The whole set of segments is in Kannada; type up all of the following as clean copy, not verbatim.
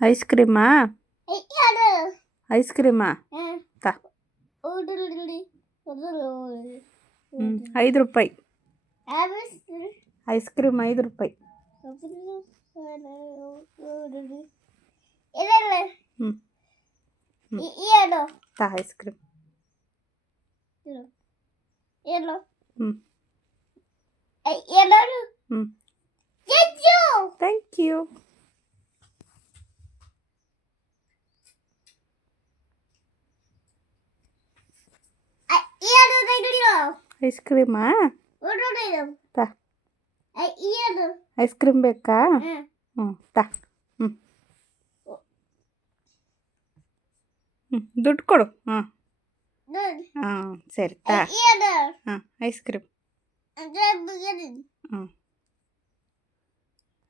ಐಸ್ ಕ್ರೀಮಾ ಐಸ್ ಕ್ರೀಮಾ ತಾ 5 ರೂಪಾಯಿ ಐಸ್ ಕ್ರೀಮ್ 5 ರೂಪಾಯಿ ತಾ ice cream thank you ice ಕ್ರೀಮಾ ತಾ ಐಸ್ ಕ್ರೀಮ್ ಬೇಕಾ ತಾ ದುಡ್ಡು ಕೊಡು ಹಾಂ ಸರಿ ತಾ ಐಸ್ ಕ್ರೀಮ್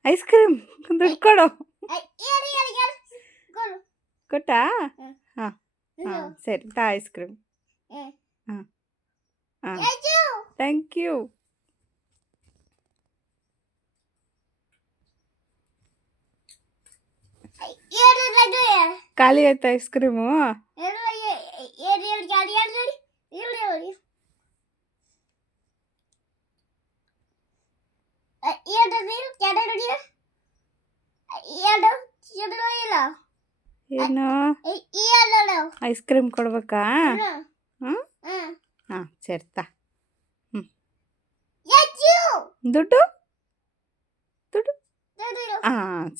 ಐಸ್ ಕ್ರೀಮ್ ದುಡ್ಡು ಕೊಡು ಕೊಟ್ಟಾ ಸರಿ ತಾ ಐಸ್ ಕ್ರೀಮ್ ಥ್ಯಾಂಕ್ ಯು ಖಾಲಿ ಆಯ್ತಾ ಐಸ್ ಕ್ರೀಮು ಏನು ಐಸ್ ಕ್ರೀಮ್ ಕೊಡ್ಬೇಕಾ ಸರಿ ತಾ ದುಡ್ಡು ದುಡ್ಡು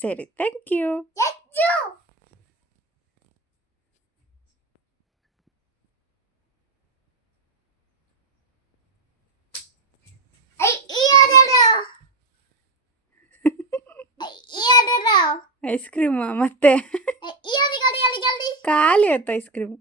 ಸರಿ ಥ್ಯಾಂಕ್ ಯು ಐಸ್ ಕ್ರೀಮಾ ಮತ್ತೆ ಖಾಲಿ ಆಯ್ತು ಐಸ್ ಕ್ರೀಮ್